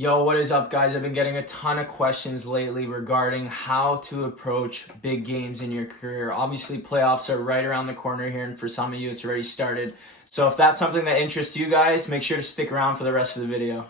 Yo, what is up, guys? I've been getting a ton of questions lately regarding how to approach big games in your career. Obviously, playoffs are right around the corner here, and for some of you, it's already started. So if that's something that interests you guys, make sure to stick around for the rest of the video.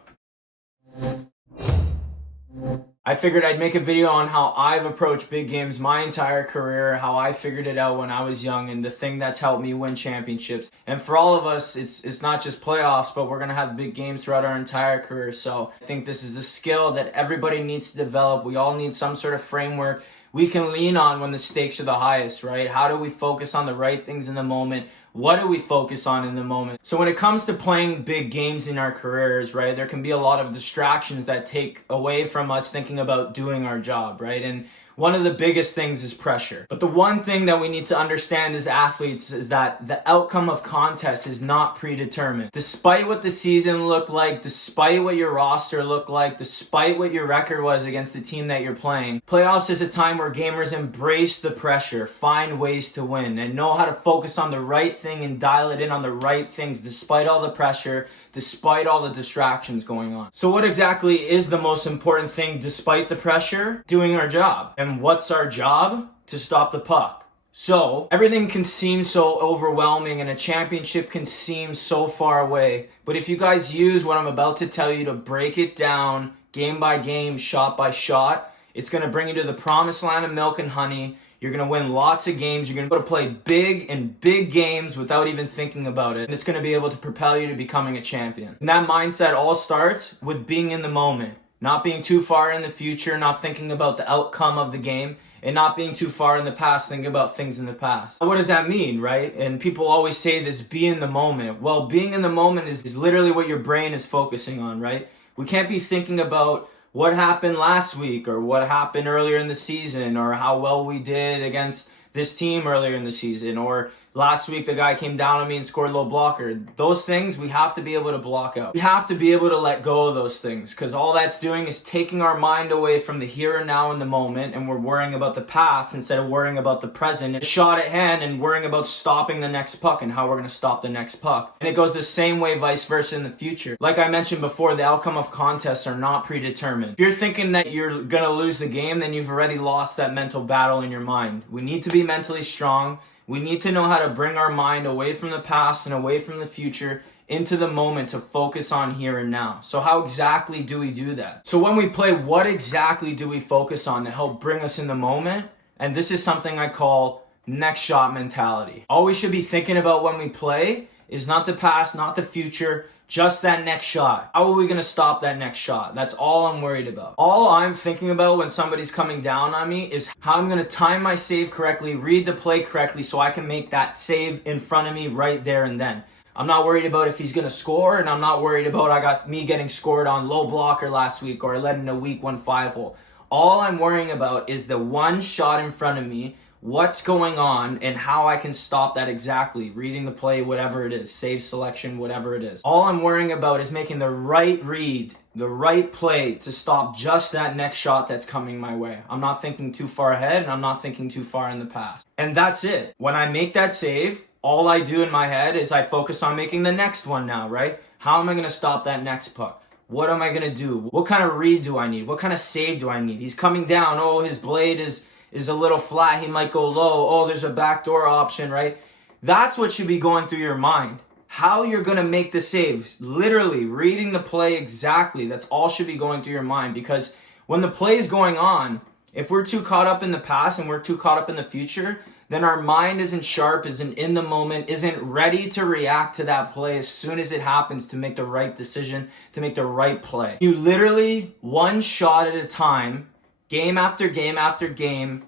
I figured I'd make a video on how I've approached big games my entire career, how I figured it out when I was young, and the thing that's helped me win championships. And for all of us, it's not just playoffs, but we're going to have big games throughout our entire career. So I think this is a skill that everybody needs to develop. We all need some sort of framework we can lean on when the stakes are the highest, right? How do we focus on the right things in the moment? What do we focus on in the moment? So when it comes to playing big games in our careers, right, there can be a lot of distractions that take away from us thinking about doing our job, right? And one of the biggest things is pressure. But the one thing that we need to understand as athletes is that the outcome of contests is not predetermined. Despite what the season looked like, despite what your roster looked like, despite what your record was against the team that you're playing, playoffs is a time where gamers embrace the pressure, find ways to win, and know how to focus on the right thing and dial it in on the right things despite all the pressure, despite all the distractions going on. So what exactly is the most important thing despite the pressure? Doing our job. And what's our job? To stop the puck. So everything can seem so overwhelming and a championship can seem so far away. But if you guys use what I'm about to tell you to break it down game by game, shot by shot, it's going to bring you to the promised land of milk and honey. You're going to win lots of games. You're going to be able to play big games without even thinking about it. And it's going to be able to propel you to becoming a champion. And that mindset all starts with being in the moment. Not being too far in the future, not thinking about the outcome of the game, and not being too far in the past, thinking about things in the past. What does that mean, right? And people always say this, be in the moment. Well, being in the moment is literally what your brain is focusing on, right? We can't be thinking about what happened last week or what happened earlier in the season or how well we did against this team earlier in the season or last week the guy came down on me and scored a little blocker. Those things we have to be able to block out. We have to be able to let go of those things because all that's doing is taking our mind away from the here and now in the moment, and we're worrying about the past instead of worrying about the present. It's shot at hand and worrying about stopping the next puck and how we're going to stop the next puck. And it goes the same way vice versa in the future. Like I mentioned before, the outcome of contests are not predetermined. If you're thinking that you're going to lose the game, then you've already lost that mental battle in your mind. We need to be mentally strong. We need to know how to bring our mind away from the past and away from the future into the moment to focus on here and now. So how exactly do we do that? So when we play, what exactly do we focus on to help bring us in the moment? And this is something I call next shot mentality. All we should be thinking about when we play is not the past, not the future, just that next shot. How are we going to stop that next shot? That's all I'm worried about. All I'm thinking about when somebody's coming down on me is how I'm going to time my save correctly, read the play correctly so I can make that save in front of me right there and then. I'm not worried about if he's going to score, and I'm not worried about me getting scored on low blocker last week or I led in a weak 1-5 hole. All I'm worrying about is the one shot in front of me, what's going on, and how I can stop that exactly. Reading the play, whatever it is, save selection, whatever it is. All I'm worrying about is making the right read, the right play to stop just that next shot that's coming my way. I'm not thinking too far ahead, and I'm not thinking too far in the past. And that's it. When I make that save, all I do in my head is I focus on making the next one now, right? How am I going to stop that next puck? What am I going to do? What kind of read do I need? What kind of save do I need? He's coming down. Oh, his blade is a little flat, he might go low. Oh, there's a backdoor option, right? That's what should be going through your mind. How you're going to make the save. Literally, reading the play exactly. That's all should be going through your mind, because when the play is going on, if we're too caught up in the past and we're too caught up in the future, then our mind isn't sharp, isn't in the moment, isn't ready to react to that play as soon as it happens to make the right decision, to make the right play. You literally, one shot at a time, game after game after game,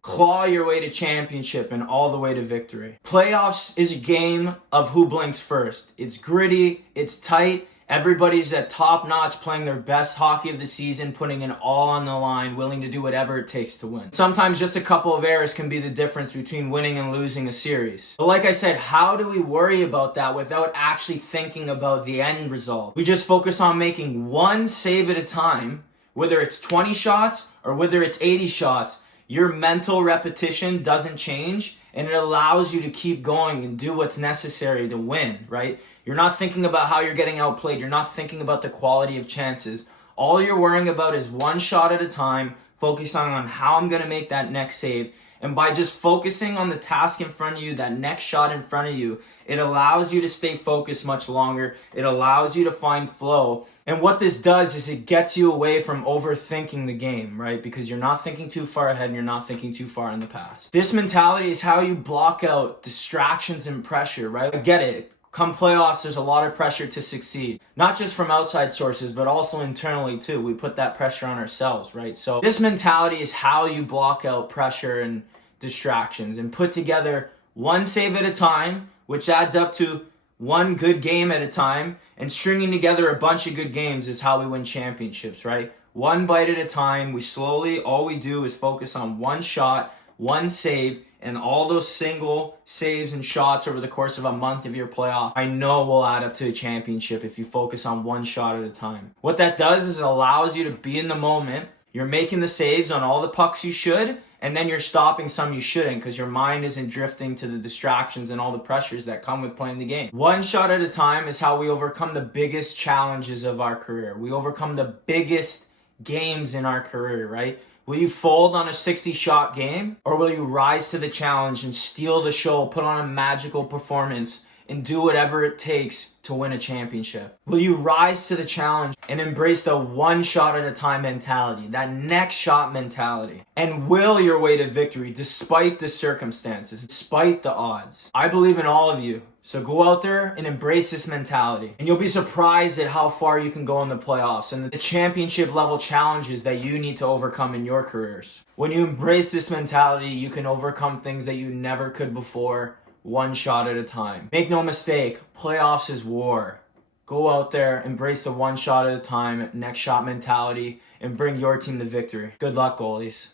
claw your way to championship and all the way to victory. Playoffs is a game of who blinks first. It's gritty, it's tight, everybody's at top notch playing their best hockey of the season, putting it all on the line, willing to do whatever it takes to win. Sometimes just a couple of errors can be the difference between winning and losing a series. But like I said, how do we worry about that without actually thinking about the end result? We just focus on making one save at a time. Whether it's 20 shots or whether it's 80 shots, your mental repetition doesn't change, and it allows you to keep going and do what's necessary to win, right? You're not thinking about how you're getting outplayed. You're not thinking about the quality of chances. All you're worrying about is one shot at a time, focusing on how I'm going to make that next save. And by just focusing on the task in front of you, that next shot in front of you, it allows you to stay focused much longer. It allows you to find flow. And what this does is it gets you away from overthinking the game, right? Because you're not thinking too far ahead and you're not thinking too far in the past. This mentality is how you block out distractions and pressure, right? I get it. Come playoffs, there's a lot of pressure to succeed. Not just from outside sources, but also internally too. We put that pressure on ourselves, right? So this mentality is how you block out pressure and distractions and put together one save at a time, which adds up to one good game at a time. And stringing together a bunch of good games is how we win championships, right? One bite at a time. All we do is focus on one shot, one save, and all those single saves and shots over the course of a month of your playoff, I know will add up to a championship if you focus on one shot at a time. What that does is it allows you to be in the moment. You're making the saves on all the pucks you should, and then you're stopping some you shouldn't because your mind isn't drifting to the distractions and all the pressures that come with playing the game. One shot at a time is how we overcome the biggest challenges of our career. We overcome the biggest games in our career, right? Will you fold on a 60-shot game, or will you rise to the challenge and steal the show, put on a magical performance, and do whatever it takes to win a championship? Will you rise to the challenge and embrace the one shot at a time mentality, that next shot mentality, and will your way to victory despite the circumstances, despite the odds? I believe in all of you. So go out there and embrace this mentality. And you'll be surprised at how far you can go in the playoffs and the championship level challenges that you need to overcome in your careers. When you embrace this mentality, you can overcome things that you never could before, one shot at a time. Make no mistake, playoffs is war. Go out there, embrace the one shot at a time, next shot mentality, and bring your team to victory. Good luck, goalies.